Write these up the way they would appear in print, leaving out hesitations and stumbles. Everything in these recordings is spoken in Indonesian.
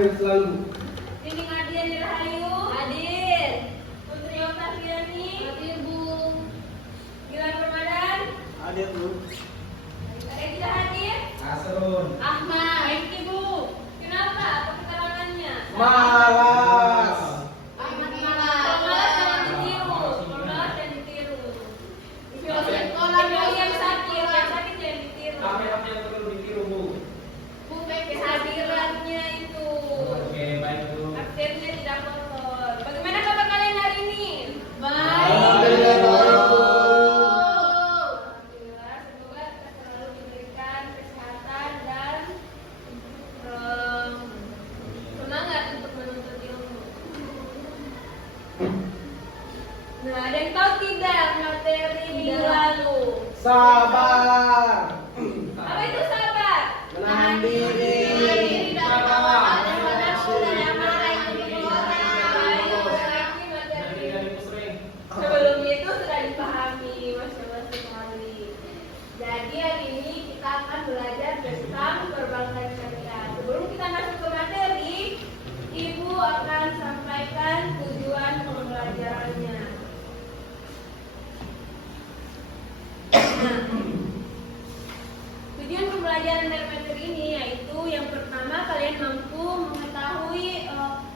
hadir selalu. Nining Ardiani Rahayu. Hadir. Putri Oktaviani. Hadir, Bu. Gilang Ramadan. Hadir, Bu. Ada yang tidak hadir? Asrun. Ahmad. Baik, Ibu. Kenapa? Apa keterangannya? Malas. Ahmad malas. Pemalas jangan ditiru. Pemalas jangan ditiru. Yang sakit jangan ditiru. Apa yang perlu ditiru, Bu? Bu, kehadirannya itu. Oke, baik, Bu. Absennya tidak kotor. Bagaimana kabar kalian hari ini? Alhamdulillah. Alhamdulillah, semoga kita selalu diberikan kesehatan dan semangat untuk menuntut ilmu. Nah, ada yang tahu tidak materi minggu lalu? Sabar. Apa itu sabar? Menahan diri. Sebelumnya itu sudah dipahami, Masya Allah sekali. Jadi hari ini kita akan belajar tentang perbankan syariah. Sebelum kita masuk ke materi, Ibu akan sampaikan tujuan pembelajarannya. Nah, tujuan pembelajaran dari materi ini yaitu yang pertama, kalian mampu mengetahui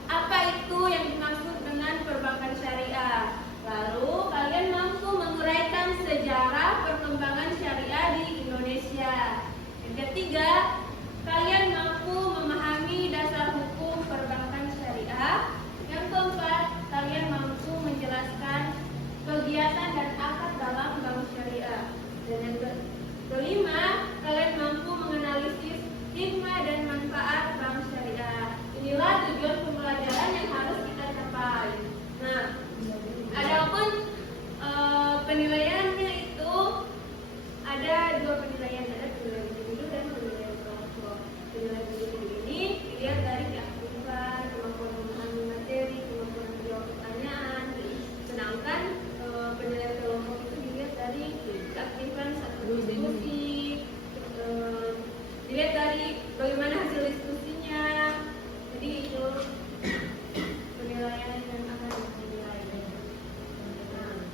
apa itu yang dimaksud dengan perbankan syariah. Lalu kalian mampu menguraikan sejarah perkembangan syariah di Indonesia. Yang ketiga, kalian mampu memahami dasar hukum perbankan syariah. Yang keempat, kalian mampu menjelaskan kegiatan dan akad dalam bank syariah. Dan yang kelima, kalian mampu menganalisis hikmah dan manfaat bank syariah. Inilah tujuan pembelajaran yang harus kita capai. Nah, adapun penilaiannya itu ada dua penilaian, ada penilaian individu dan penilaian kelompok. Penilaian individu ini dilihat dari keaktifan, kemampuan memahami materi, kemampuan menjawab pertanyaan. Sedangkan penilaian kelompok itu dilihat dari keaktifan satu diskusi, dilihat dari bagaimana hasil diskusinya. Jadi itu penilaian yang akan dinilai. Nah,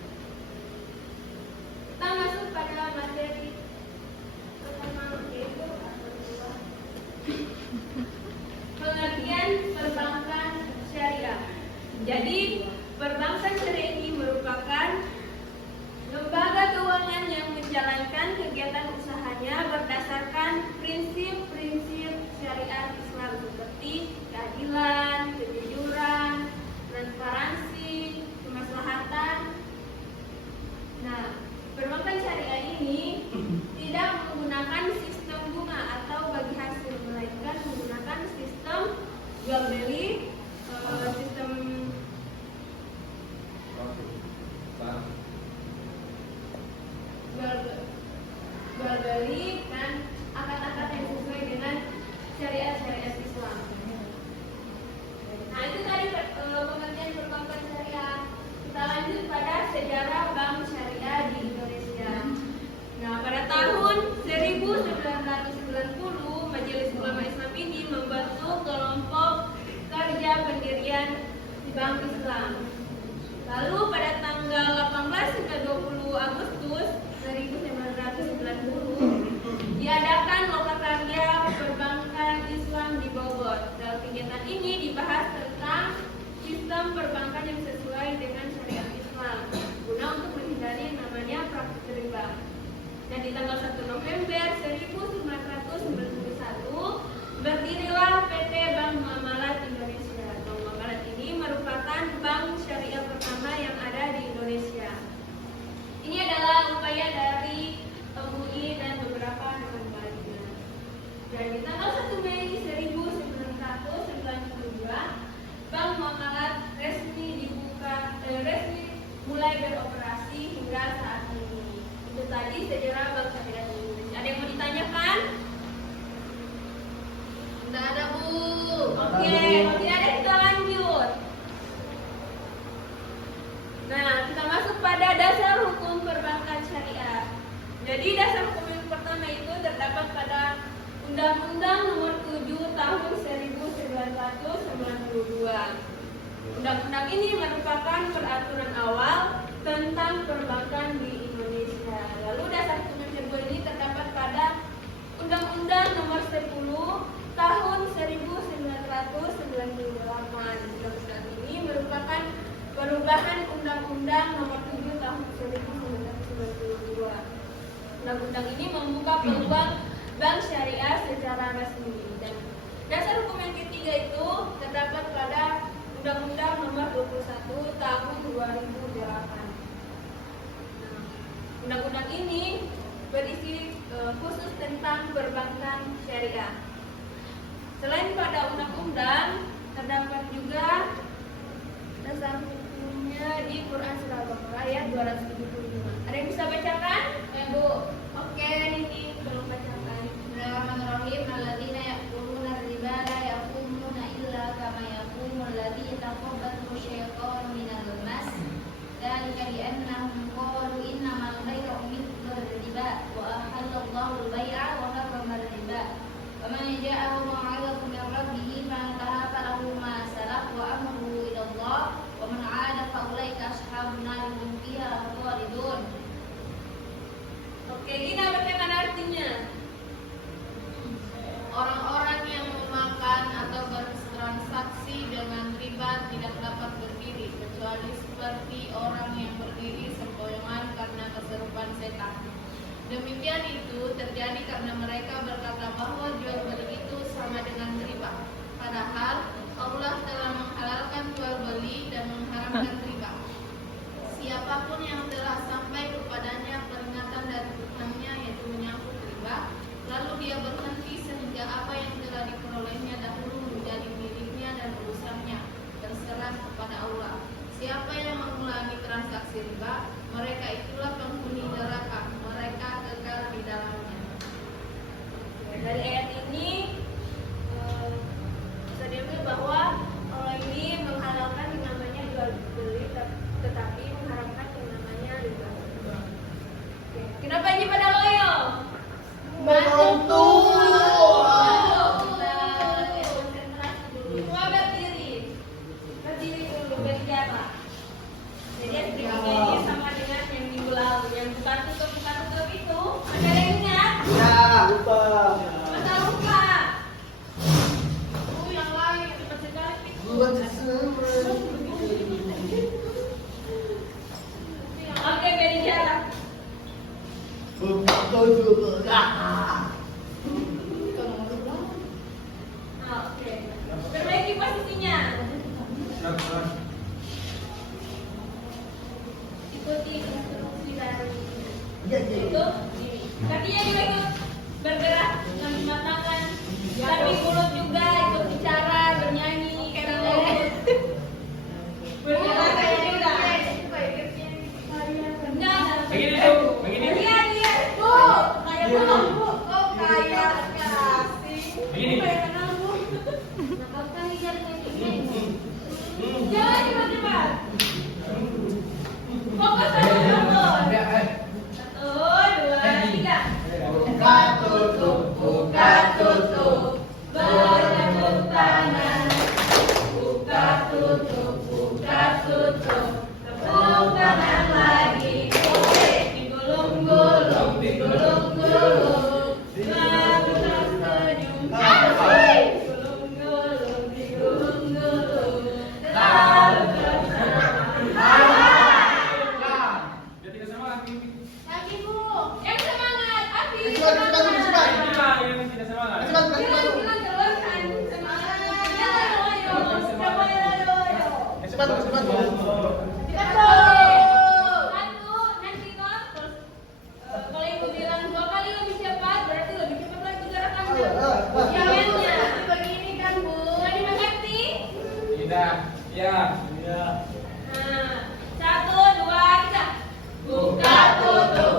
kita masuk pada materi pertama, yaitu pengertian perbankan syariah. Jadi perbankan syariah ini merupakan lembaga keuangan yang menjalankan kegiatan usahanya berdasarkan prinsip-prinsip syariat Islam seperti keadilan, kejujuran, transparansi, kemaslahatan. Nah, perbankan syariah ini tidak menggunakan sistem bunga atau bagi hasil, melainkan menggunakan sistem jual beli, sistem jual beli dan akad-akad yang sesuai dengan syariat Islam. Nah, itu tadi pengertian perbankan syariah. Kita lanjut pada sejarah bank syariah di Indonesia. Nah, pada tahun 1990 Majelis Ulama Islam ini membentuk kelompok kerja pendirian Bank Islam. Lalu pada tanggal 18 hingga 20 Agustus 1990 diadakan lokakarya perbankan Islam di Bogor. Dalam kegiatan ini dibahas tentang sistem perbankan yang sesuai dengan syariat Islam guna untuk menghindari yang namanya praktik riba. Dan di tanggal 1 November 1991 berdirilah PT Bank Muamalat Indonesia. Bank Muamalat ini merupakan bank syariah pertama yang ada di Indonesia. Ini adalah upaya dari MUI dan beberapa teman lainnya. Dan di tanggal 1 Mei 1992, Bank Muamalat resmi mulai beroperasi hingga saat ini. Itu tadi sejarah bank syariah di Indonesia. Ada yang mau ditanyakan? Tidak ada, Bu. Oke, kalau tidak ada kita lanjut. Nah, kita masuk pada dasar hukum perbankan syariah. Jadi dasar hukum yang pertama itu terdapat pada Undang-Undang Nomor 7 Tahun 1992. Undang-undang ini merupakan peraturan awal tentang perbankan di Indonesia. Lalu dasar hukum yang kedua ini terdapat pada Undang-Undang Nomor 10 Tahun 1998. Undang-undang ini merupakan perubahan Undang-Undang Nomor 7 Tahun 1992. Undang-undang ini membuka peluang bank syariah secara resmi. Dan dasar hukum yang ketiga itu terdapat pada Undang-Undang Nomor 21 Tahun 2008. Undang-undang ini berisi khusus tentang perbankan syariah. Selain pada undang-undang, terdapat juga dasar hukumnya di Quran Surah Al-Baqarah ayat 275. Ada yang bisa bacakan? Ya, Bu. Oke, Nini, tolong bacakan. Bismillahirrahmanirrahim. Alladzina ya'kuluna riba la yaqumuna illa kama yaqumu alladzi yataqabbathu syaitanu minal mas. Dzalika bi annahum qalu innamal bai'u mithlu riba wa ahallallahu al-bai'a wa harrama riba. Wa man ja'ahu mau'izatun min rabbih fantaha falahu ma salaf wa amruhu ila Allah wa man 'ada fa ulaika ashabun nar hum fiha khalidun. Oke, ini bagaimana artinya? Orang-orang yang memakan atau bertransaksi dengan riba tidak dapat berdiri kecuali seperti orang yang berdiri sempoyongan karena keserupan setan. Demikian itu terjadi karena mereka berkata bahwa jual beli itu sama dengan riba. Padahal Allah telah menghalalkan jual beli dan mengharamkan riba. Siapapun yang telah sampai kepadanya peringatan dari Tuhannya yaitu menyangkut riba, lalu dia berhenti sehingga apa yang telah diperolehnya dahulu menjadi miliknya dan urusannya terserah kepada Allah. Siapa yang mengulangi transaksi riba, mereka itulah penghuni neraka, mereka kekal di dalamnya. Dari ayat ini bisa diambil bahwa Allah ini menghalalkan yang namanya jual beli, tetapi mengharamkan yang namanya riba. Oke. Kenapa ini pada loyo? Menantu. Semua berdiri. Berdiri dulu, berjalan. Jadi yang ini sama dengan yang minggu lalu, yang bukan tutup itu. Ada yang ingat? Ya, lupa. Masa lupa. Yang lain cepat sekali. Buat sama. Oke, berjalan. Betul. Oke. Perbaiki posisinya. Ikuti instruksi dari itu ini. Kakinya juga ikut bergerak dengan matangkan. Tapi mulut juga ikut bicara, bernyanyi kayak mulut. Bergerak kayak juga. Begini, Bu. Begini. Iya. Bu, kayak Bu. Kok kayak kasih. Begini. Kayak kenal Bu. Nakal kali jalan ini. Jalan cepat-cepat. Fokus sama fokus. 1, 2, 3. Buka tutup. Bertepuk tangan. Buka tutup. Tepuk tangan lagi. Digulung-gulung. Lalu tersenyum. Digulung-gulung. Lalu tersenyum. Lagi Bu. Yang semangat. Abi. Cepat. Bilang jalan semangat. Jalan loyo. Cepat. Satu, nanti kok terus kalau ibu bilang 2 kali lebih cepat, berarti lebih cepat lagi gerakannya. Jalannya begini kan Bu. Nggak dimengerti? Tidak. Ya. Nah, 1, 2, 3. Buka tutup.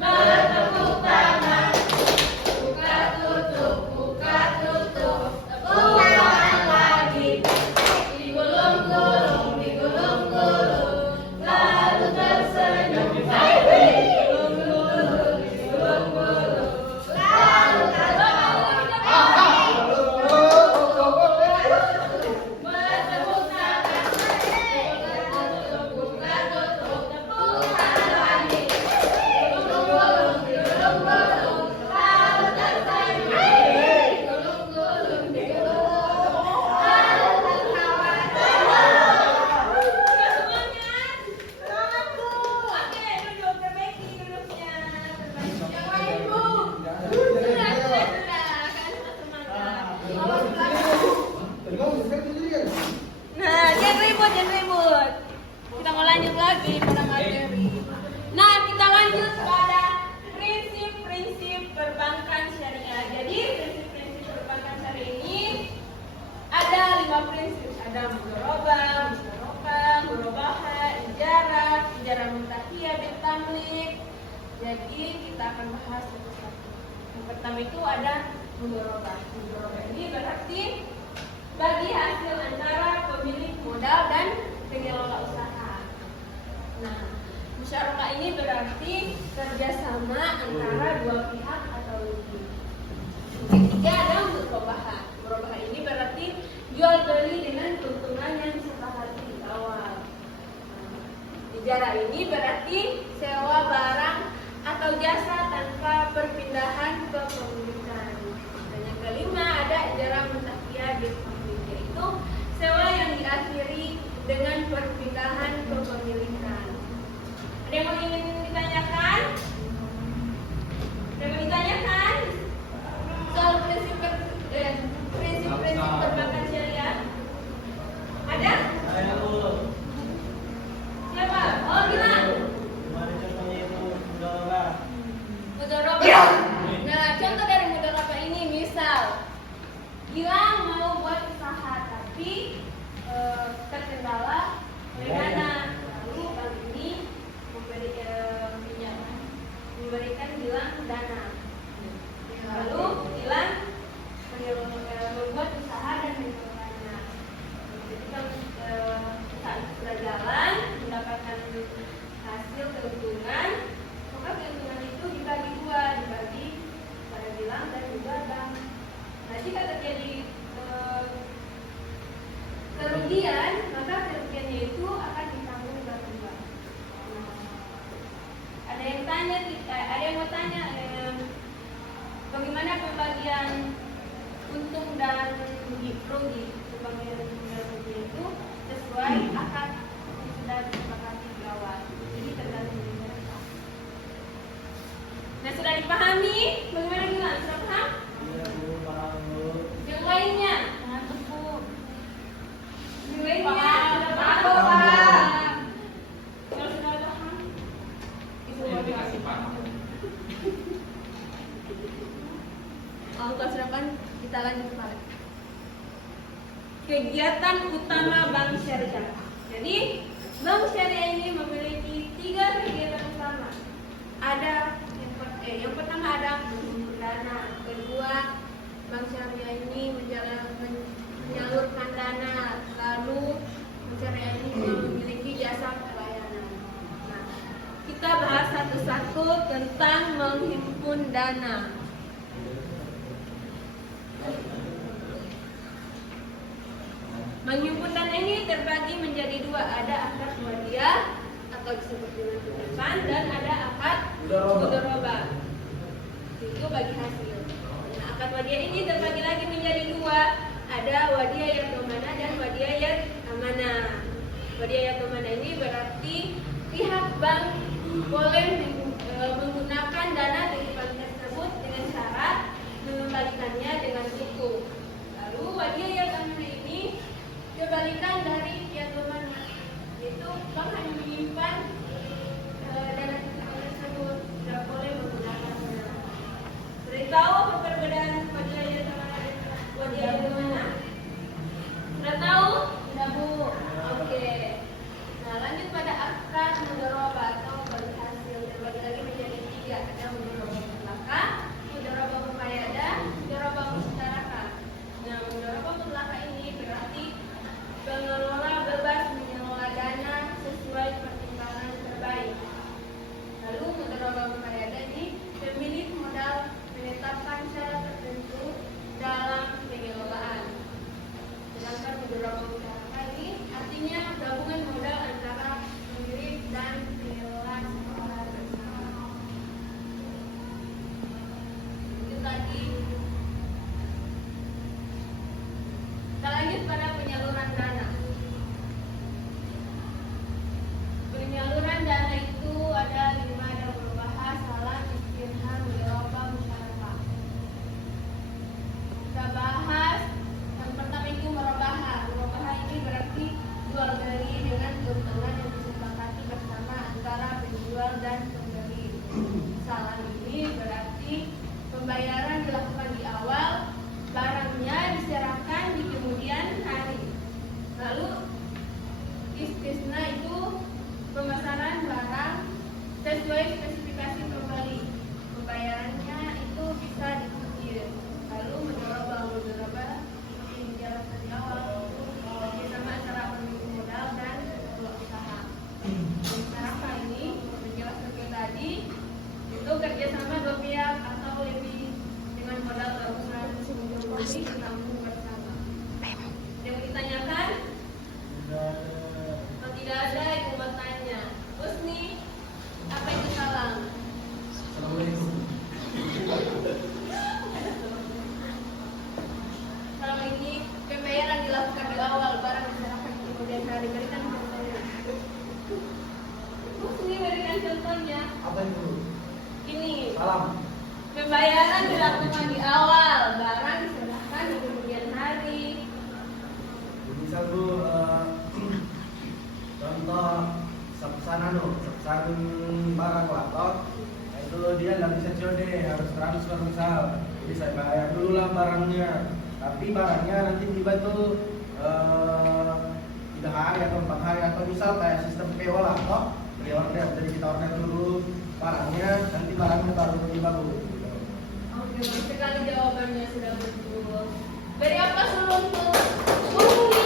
Bertepuk tangan. Buka tutup. Tepuk tangan lagi. Digulung-gulung. tamlik. Jadi kita akan bahas satu-satu. Yang pertama itu ada mudharabah. Mudharabah ini berarti bagi hasil antara pemilik modal dan pengelola usaha. Nah, musyarakah ini berarti kerjasama antara dua pihak atau lebih. Yang ketiga ada mudharabah. Mudharabah ini berarti jual beli dengan keuntungan yang disepakati di awal. Ijarah ini berarti sewa barang atau jasa tanpa perpindahan kepemilikan. Dan yang kelima ada ijarah mutakhiyah bil tamlik, yaitu sewa yang diakhiri dengan perpindahan kepemilikan. Ada yang ingin ditanyakan? Ada yang mau ditanyakan? Soal prinsip perbankan syariah? Ada? Siapa? Oh, bilang. Mudharabah. Nah, contoh dari mudharabah ini misal Gilang mau buat usaha tapi terkendala oleh dana. Lalu bank ini memberikan Gilang dana. Lalu Gilang membuat usaha dan mengelolanya. Ketika usaha itu berjalan, mendapatkan hasil keuntungan, maka keuntungan itu dibagi dua, dibagi pada Gilang dan juga bank. Nah, jika terjadi kerugian, maka kerugiannya itu akan ditanggung bank juga. Ada yang mau tanya, bagaimana pembagian untung dan rugi? Pembagian untung dan rugi itu sesuai akad yang sudah disepakati di awal. Jadi tergantung dari mereka. Nah, sudah dipahami? Bagaimana Gilang? Sudah paham? Yang lainnya? Yang lainnya? Sudah paham? Kalau sudah paham, itu Dikasih paham. Kelas 8 kita lanjut balik. Kegiatan utama Bank Syariah. Jadi Bank Syariah ini memiliki 3 kegiatan utama. Ada yang pertama ada menghimpun dana. Kedua, Bank Syariah ini menyalurkan dana. Lalu Bank Syariah ini memiliki jasa pelayanan. Nah, kita bahas satu-satu tentang menghimpun dana. Menghimpun dana ini terbagi menjadi dua, ada akad wadiah atau disebut dengan titipan dan ada akad mudharabah. Itu bagi hasil. Nah, akad wadiah ini terbagi lagi menjadi dua, ada wadiah yatomana dan wadiah yatamana. Wadiah yatomana ini berarti pihak bank boleh menggunakan dana titipan tersebut dengan syarat mengembalikannya dengan suku. Lalu wadiah yatamana ini kebalikan dari yatomana, yaitu bank hanya menyimpan dana titipan tersebut, tidak boleh menggunakan dana. Sudah tahu apa perbedaan wadiah yatomana dan wadiah yatomana? Sudah tahu? Sudah, Bu? Oke. Nah, lanjut pada akad mudharabah atau bagi hasil. Salam. Pembayaran dilakukan di awal, barang diserahkan di kemudian hari. Misal Bu, contoh sepsan barang lah toh. Itu dia nggak bisa COD, harus transfer misal. Jadi saya bayar dulu lah barangnya. Tapi barangnya nanti tiba tuh 3 hari atau 4 hari atau misal kayak sistem PO lah toh. Pre-order, jadi kita order dulu barangnya, nanti barangnya baru tiba Bu. Oke, baik sekali jawabannya sudah betul. Dari apa suruh untuk Umi?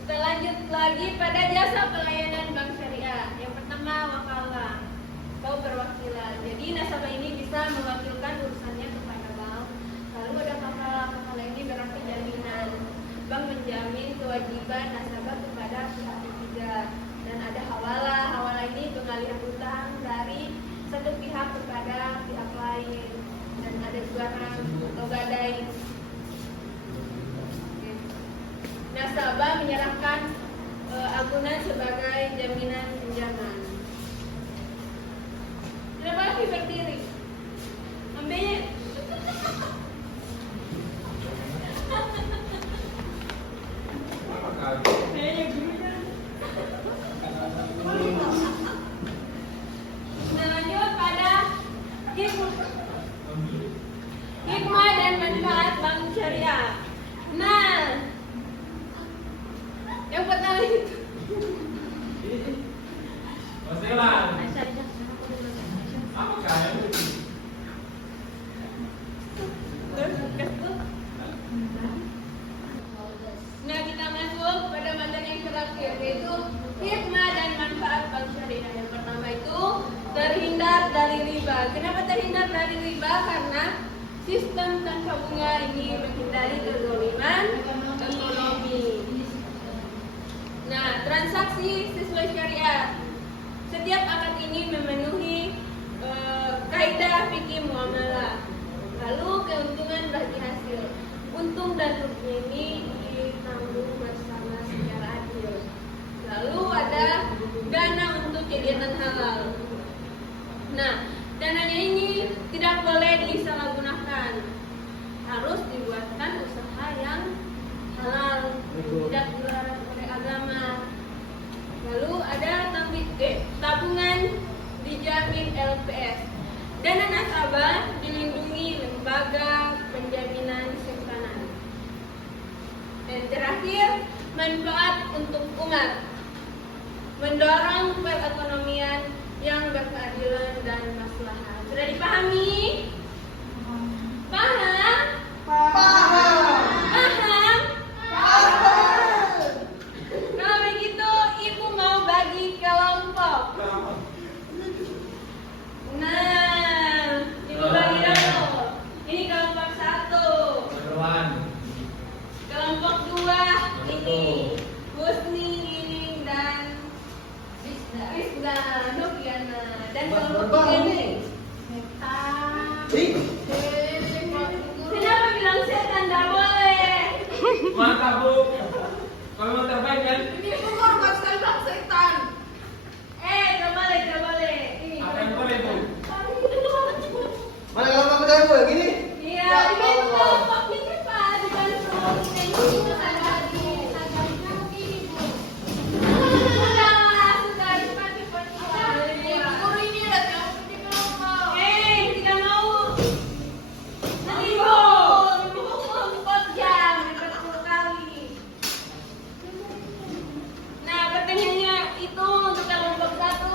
Kita lanjut lagi pada jasa pelayanan bank syariah. Yang pertama wakalah atau perwakilan. Jadi nasabah ini bisa mewakilkan urusannya kepada bank. Lalu ada kakalah ini berarti jaminan. Bank menjamin kewajiban nasabah kepada pihak ketiga. Dan ada hawalah ini pengalihan utang dari satu pihak kepada pihak lain. Dan ada barang atau gadai. Nasabah menyerahkan agunan sebagai jaminan pinjaman. Kenapa lagi berdiri? Ambilnya. Kayaknya gini kan. Nah, lanjut pada hikmah dan manfaat bank syariah. Nah, yang pertama itu Mas Elan. Apa kalian? Nah, kita masuk pada materi yang terakhir, yaitu hikmah dan manfaat bank syariah. Yang pertama itu terhindar dari riba. Kenapa terhindar dari riba? Karena sistem tanpa bunga ini menghindari kezaliman ekonomi. Nah, transaksi sesuai syariat. Setiap akad ini memenuhi kaidah fikih muamalah. Lalu keuntungan bagi hasil. Untung dan rugi ini ditanggung bersama secara adil. Lalu ada dana untuk kegiatan halal. Nah, dananya ini tidak boleh disalahgunakan. Harus dibuatkan usaha yang halal, tidak dilarang oleh agama. Lalu ada tabungan dijamin LPS. Dana nasabah dilindungi lembaga penjaminan simpanan. Dan terakhir, manfaat untuk umat. Mendorong perekonomian yang berkeadilan dan maslahat. Sudah dipahami? Paham? Paham? Kalau begitu, Ibu mau bagi kelompok. Nah, Ibu bagi dulu. Ini kelompok 1. Kelompok 2 ini Husni, Giring, dan Rizda, Noviana. Dan kelompok 3 ini Kenapa bilang setan? Tidak boleh. Mantap Bu. Kalau terbaik kan? Ini bukan bukan setan. Tidak boleh. Ini. Apa yang boleh Bu? Mana kalau kamu tahu gini? Iya, ini kelompok ini Pak, bukan kelompok ini ada di sudah dipakai. Guru ini ada yang di kelompok. Tidak mau. Nanti dihukum 4 jam, 40 kali. Nah, pertanyaannya itu untuk kelompok 1.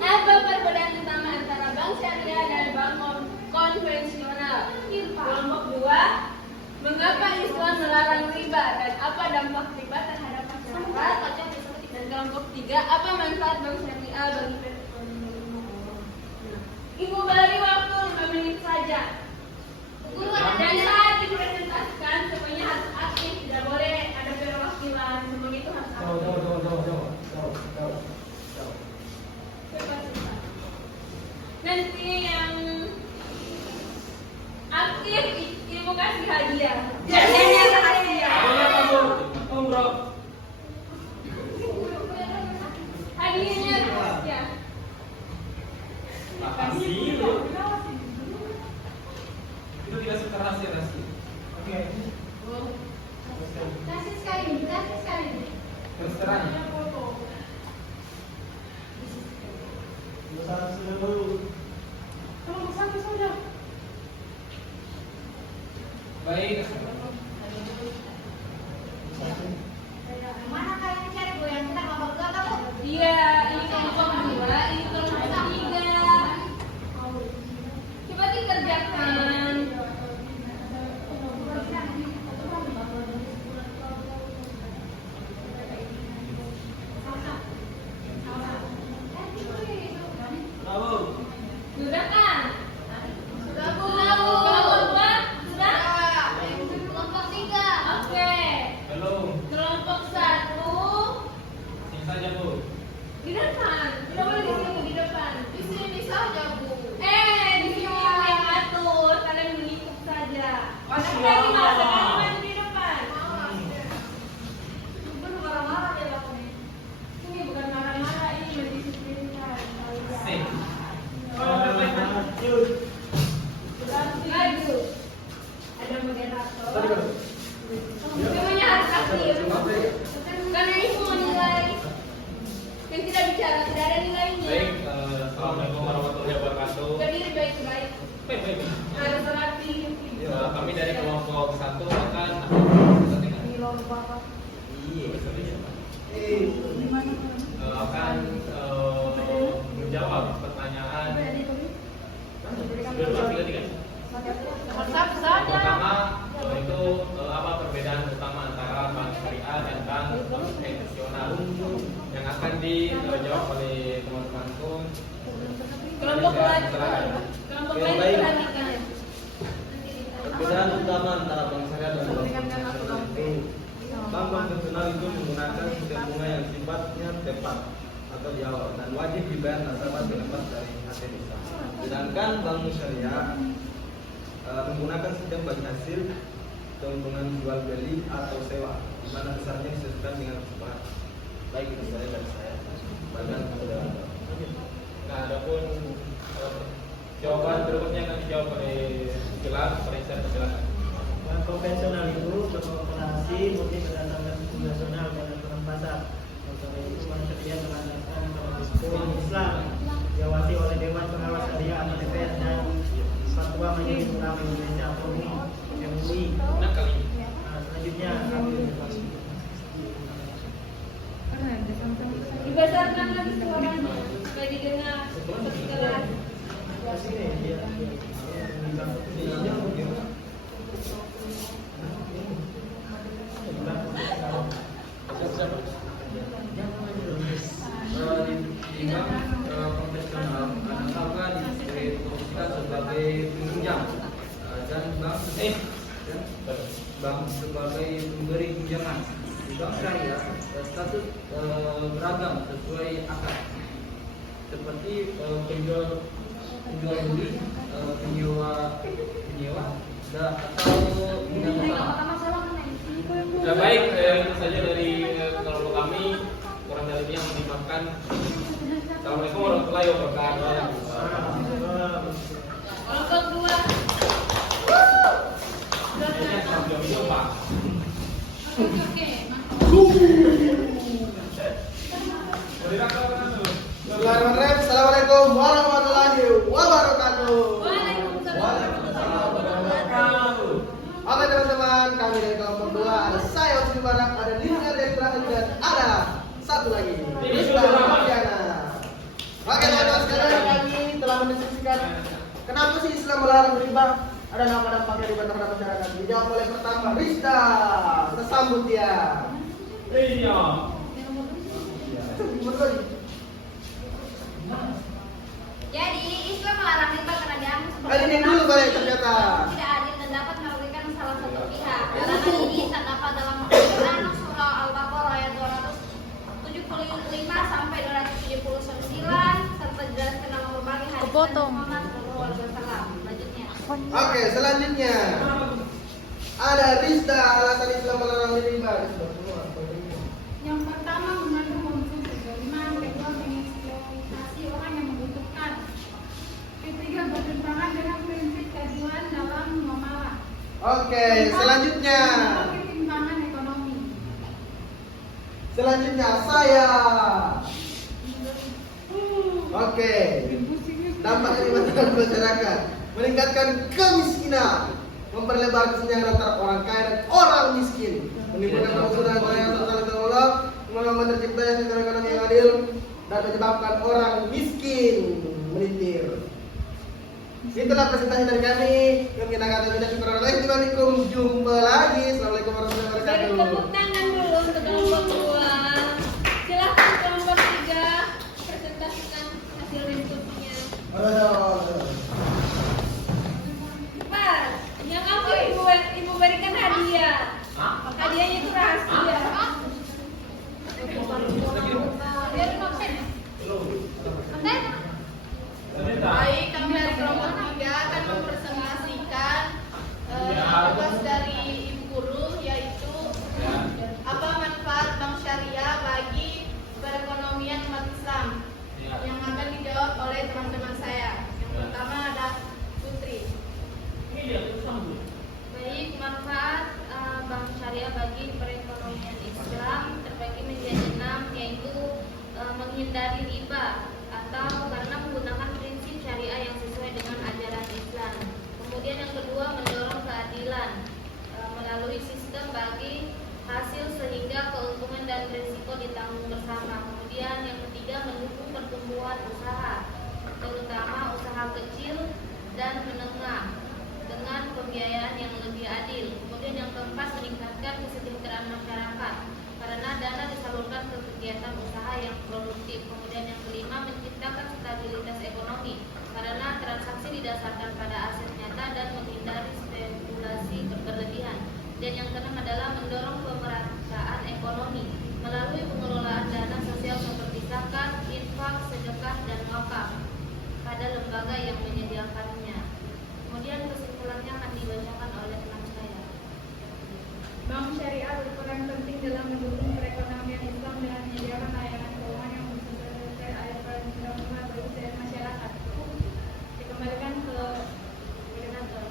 Apa perbedaan utama antara bank syariah dan bank konvensional? Kelompok 2, mengapa Islam melarang riba dan apa dampak riba terhadap masyarakat? Dan kelompok 3, apa manfaat bank syariah bagi perekonomian? Ibu beri waktu 5 menit saja. Dan saat dipresentasikan semuanya harus aktif, tidak boleh ada perwakilan, semuanya itu harus aktif. Nanti yang aktif Ibu kasih hadiah. Hadiahnya hadiah. Boleh Pak Bu? Bro. Terus terang. Baik. Mana kalian cari Bu yang kita kelompok 2 kamu? Iya, ini kelompok 2, ini kelompok 3. Coba dikerjakan. Bravo. Sudah kan? Sudah Bu. Kelompok 2 sudah? Kelompok 3. Oke. Belum. Kelompok 1 Sini saja, Bu. di depan. Tidak boleh di sini, di depan. Di sini saja Bu. Di sini aku yang atur. Kalian mengikut saja. Masya Tapi lagi Allah. kalian maju di depan. Bukan marah-marah ya aku nih. Ini bukan marah-marah, ini mendisiplinkan kalian. Sini. Oh, terbaik. Maju. Ada moderator. Semuanya harus aktif. Karena ini semua nilai. Yang tidak bicara tidak ada nilainya. Baik, Assalamualaikum warahmatullahi wabarakatuh. Berdiri baik-baik. Baik, baik. Harus rapi. Kami dari kelompok 1 akan akan menjawab pertanyaan. Sudah 2, 3. Satu saja. Pertama itu apa perbedaan utama antara bank syariah dan bank konvensional yang akan dijawab oleh teman-temanku. Kelompok lain. Kelompok lain perhatikan. Perbedaan utama antara bank syariah dan bank konvensional itu, bank konvensional itu menggunakan sistem bunga yang sifatnya tepat atau di awal dan wajib dibayar nasabah terlepas dari hasil usaha. Sedangkan bank syariah menggunakan sistem bagi hasil keuntungan jual beli atau sewa, di mana besarnya disesuaikan dengan kesepakatan. Baik itu saya dan saya. Bahkan sudah. Nah, adapun jawaban berikutnya akan dijawab oleh jelas, Profesor silakan. Bank konvensional itu beroperasi murni berdasarkan hukum nasional dan aturan pasar. Oleh itu bank syariah berlandaskan pada hukum Islam, diawasi oleh Dewan Pengawas Syariah atau DPR dan Fatwa Majelis Ulama Indonesia atau MUI. Nah, kali ini. Selanjutnya Dibesarkan lagi suaranya supaya didengar seperti kelas. Di bank konvensional nasabah diposisikan sebagai pinjam dan bank sebagai pemberi pinjaman. Di bank syariah status beragam sesuai akad seperti penjual beli, penyewa atau pinjam utang. Sudah baik, itu saja dari kelompok kami. Kurang dari ini yang dimakan. Assalamualaikum warahmatullahi wabarakatuh. Kelompok 2. Bismillahirrahmanirrahim. Assalamualaikum warahmatullahi wabarakatuh. Oke teman-teman, kami dari kelompok 2 ada saya Osni Barak, ada Nina dari Terakhir dan ada satu lagi Rizka Mardiana. Oke teman-teman sekalian, kami telah mendiskusikan kenapa sih Islam melarang riba, ada nama dampaknya riba terhadap masyarakat. Dijawab oleh pertama Rizka, kita sambut dia. Iya. Jadi Islam melarang riba karena dianggap Kali ini dulu balik ternyata. tidak adil dan dapat merugikan salah satu pihak. Larangan ini terdapat dalam Al-Quran surah Al-Baqarah ayat 275 sampai 279 serta dijelaskan dalam berbagai hadis Muhammad SAW. Selanjutnya. Oke, selanjutnya ada Rizka, alasan Islam melarang riba. Yang pertama mengandung unsur kezaliman, kedua mengeksploitasi orang yang membutuhkan, ketiga bertentangan dengan prinsip keadilan dalam muamalah. Oke, selanjutnya. Ketimpangan ekonomi. Selanjutnya saya. Oke. Dampak dari masyarakat meningkatkan kemiskinan, memperlebar kesenjangan antara orang kaya dan orang miskin, menimbulkan kemusuhan antara yang saling tolong, menolong terciptanya sistem ekonomi yang adil, dan menyebabkan orang miskin melintir. Itulah presentasi dari kami. Kami kata kita syukur. Jumpa lagi. Assalamualaikum warahmatullahi Beri wabarakatuh. tepuk tangan dulu untuk kelompok 2. Silahkan kelompok 3 presentasikan hasil diskusinya. Mas, yang apa ibu berikan hadiah? Hadiahnya itu rahasia. Baik, kami dari kelompok 3 akan mempresentasikan tugas dari Ibu Guru, yaitu apa manfaat bank syariah bagi perekonomian umat Islam, yang akan dijawab oleh teman-teman saya. Yang pertama ada Putri. Baik, manfaat bank syariah bagi perekonomian Islam terbagi menjadi 6, yaitu menghindari riba atau karena menggunakan prinsip syariah yang sesuai dengan ajaran Islam. Kemudian yang kedua, mendorong keadilan melalui sistem bagi hasil sehingga keuntungan dan risiko ditanggung bersama. Kemudian yang ketiga, mendukung pertumbuhan usaha, terutama usaha kecil dan menengah dengan pembiayaan yang lebih adil. Kemudian yang keempat, meningkatkan kesejahteraan masyarakat karena dana disalurkan ke kegiatan usaha yang produktif. Kemudian yang kelima, menciptakan stabilitas ekonomi karena transaksi didasarkan pada aset nyata dan menghindari spekulasi berlebihan. Dan yang keenam adalah mendorong pemerataan ekonomi melalui pengelolaan dana sosial seperti zakat, infak, sedekah, dan wakaf pada lembaga yang menyediakannya. Kemudian kesimpulannya akan dibacakan oleh teman saya. Bank syariah berperan penting dalam mendukung perekonomian Islam dengan menyediakan layanan keuangan yang sesuai ayat perundang-undangan bagi seluruh masyarakat. Dikembalikan ke koordinator.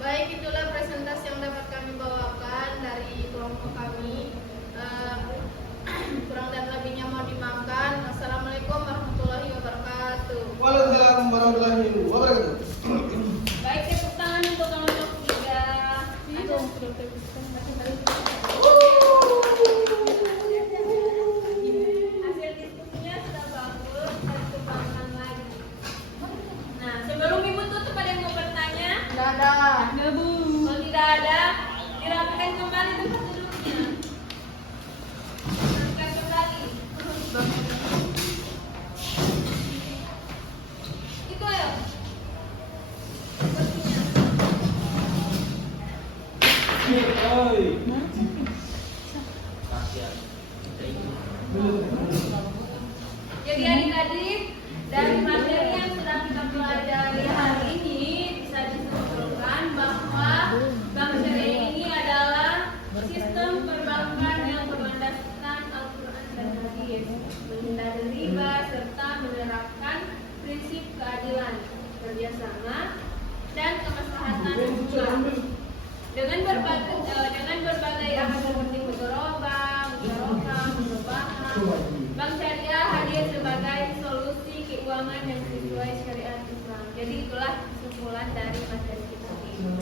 Baik, itulah presentasi yang dapat kami bawakan dari kelompok kami. Kurang dan lebihnya mohon dimaafkan. Assalamualaikum warahmatullahi wabarakatuh. Waalaikumsalam warahmatullahi wabarakatuh. Baik, tepuk tangan untuk kelompok 3. Aduh, hasil diskusinya sudah bagus, harus dikembangkan lagi. Nah, sebelum ibu tutup, ada yang mau bertanya? Tidak ada. Kalau tidak ada, dirapikan kembali tempat duduknya. Rapikan kembali. Itu ayo. Kursinya. Jadi adik-adik, dari materi yang sudah kita pelajari hari ini bisa disimpulkan bahwa bank syariah ini adalah sistem perbankan yang berlandaskan Al-Quran dan Hadis, menghindari riba serta menerapkan prinsip keadilan, kerjasama, dan kemaslahatan umat. Dengan berbagai amal seperti mudharabah, musyawarah, bank syariah hadir sebagai solusi keuangan yang sesuai syariat Islam. Jadi itulah kesimpulan dari materi kita ini.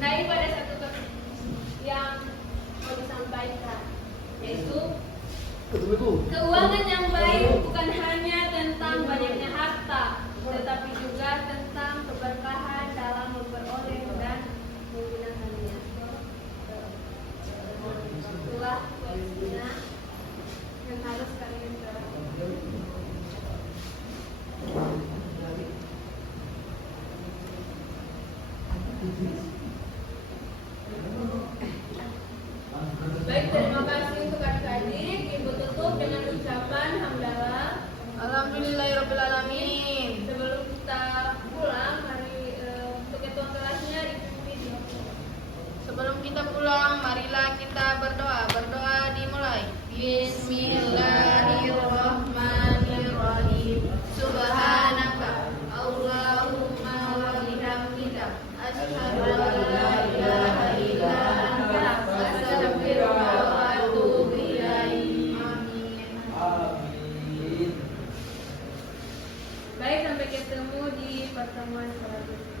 Nah, ini pada satu yang mau disampaikan, yaitu keuangan yang baik bukan hanya tentang banyaknya harta, tetapi juga tentang keberkahan dalam memperoleh dan menggunakannya. Itulah poinnya yang harus kalian tahu. Baik, terima kasih untuk adik-adik. Ibu tutup dengan ucapan hamdalah. Baik, sampai ketemu di pertemuan selanjutnya.